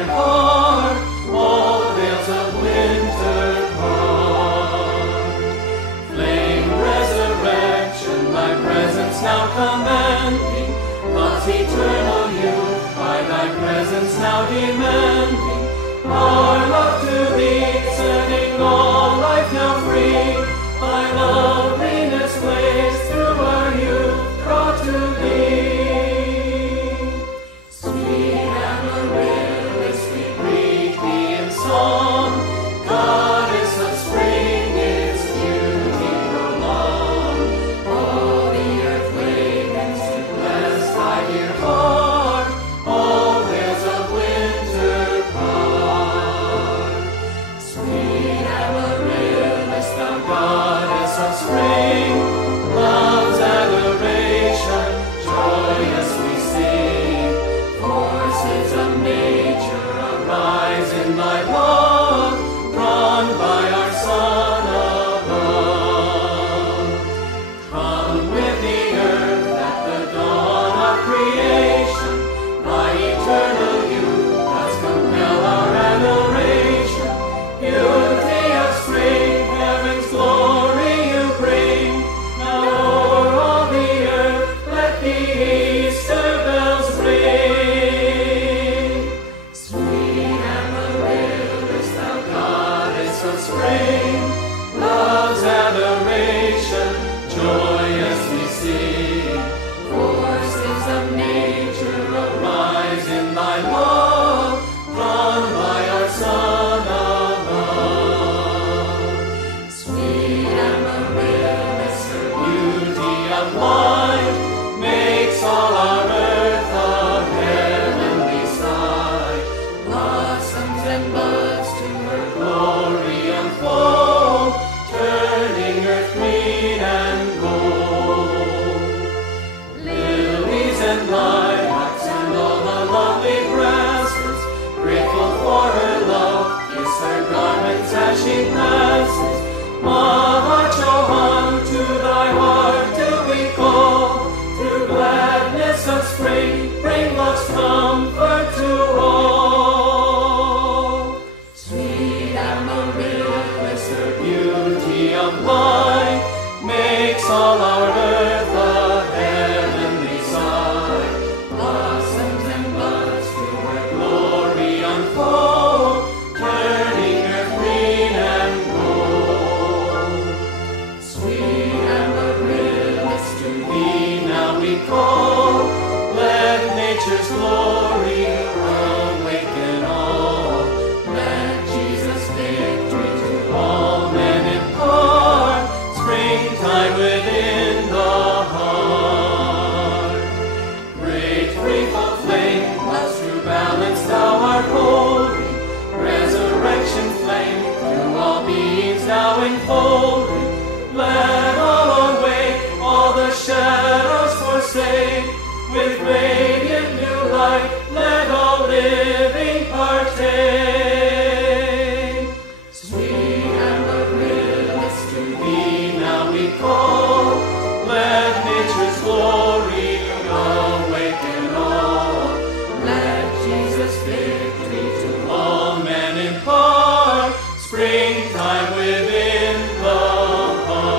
dear heart, all veils of winter part. Flame resurrection, thy presence now commanding, love's eternal youth, by thy presence now demanding, our love to thee, setting all life now free, thy loveliness ways through our youth draw to thee. Sweet Amaryllis, we greet thee in song, goddess of spring, its beauty prolong. All the earth wakens to bless thy dear heart, all veils of winter part. Sweet Amaryllis, thou goddess of spring, love's adoration, joyous we sing. Forces of nature arise in thy love, drawn by our Son above. Come with the earth at the dawn of creation, thy eternal youth does compel our adoration. Beauty of spring, heaven's glory you bring, now o'er all the earth let the Easter bells ring. Sweet Amaryllis, thou goddess of spring, love's adoration, joyous we sing. Forces of nature arise in thy love, drawn by our Son above. Sweet Amaryllis, her beauty of light makes all our earth a heavenly sight. Blossoms and buds to her glory unfold, turning earth green and gold. Lilies and lilacs and all the lovely grasses, grateful for her love, kiss her garments as she passes. Mahachohan, to thy heart do we call, through gladness of spring, bring love's comfort to all. Sweet Amaryllis, her beauty of light, makes all our earth a heavenly sight. Blossoms and buds to her glory unfold, turning earth green and gold. Sweet Amaryllis, to thee now we call, let nature's glory awaken all. Let Jesus' victory to all men impart, springtime within the heart. Great threefold flame, love's true balance thou art holding, resurrection flame, through all beings now enfolding. Let all awake, all the shadows forsake, with radiant new light, let all living partake. Sweet Amaryllis, to thee now we call, let nature's glory awaken all. Let Jesus' victory to all men impart, springtime within the heart.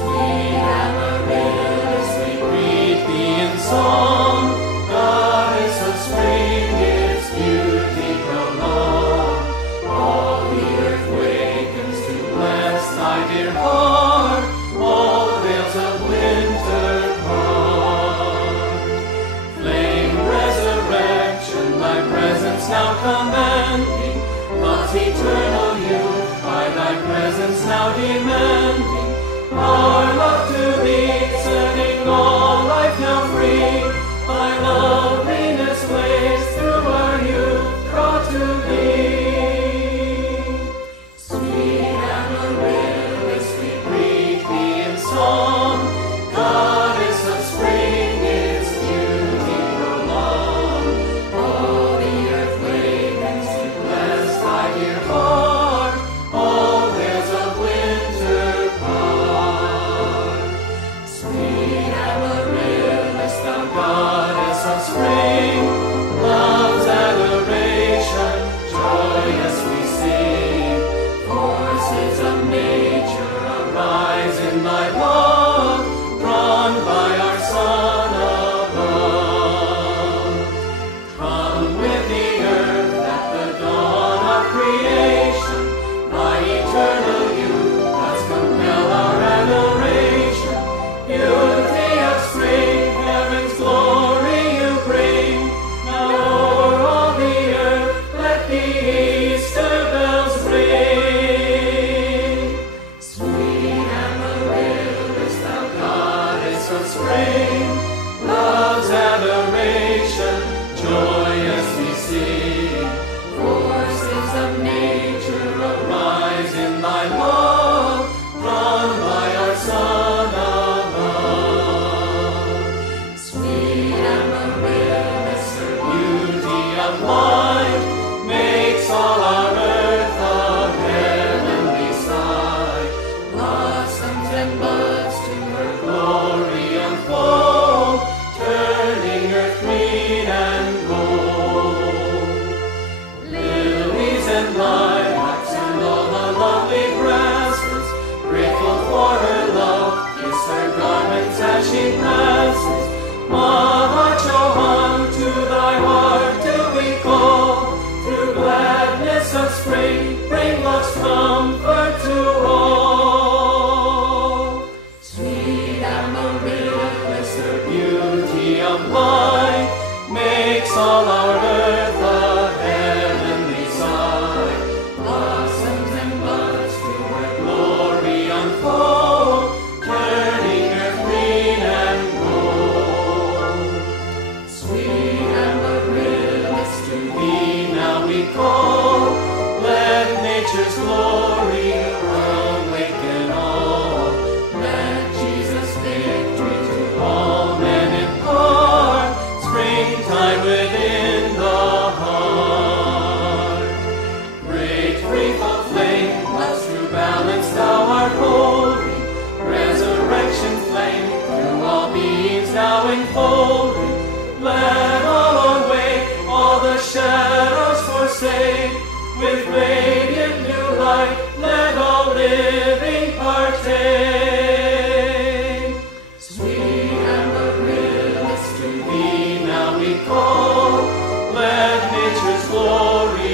Sweet Amaryllis, we greet thee in song, goddess of spring, its beauty prolong. All the earth wakens to bless thy dear heart, all veils of winter part. Flame resurrection, thy presence now commanding, love's eternal youth, by thy presence now demanding, our love to thee, setting all life now free, thy loveliness ways through our youth draw to thee. Sweet Amaryllis, we breathe enfolding. Let all awake, all the shadows forsake. With radiant new light, let all living partake. Sweet Amaryllis, to thee now we call. Let nature's glory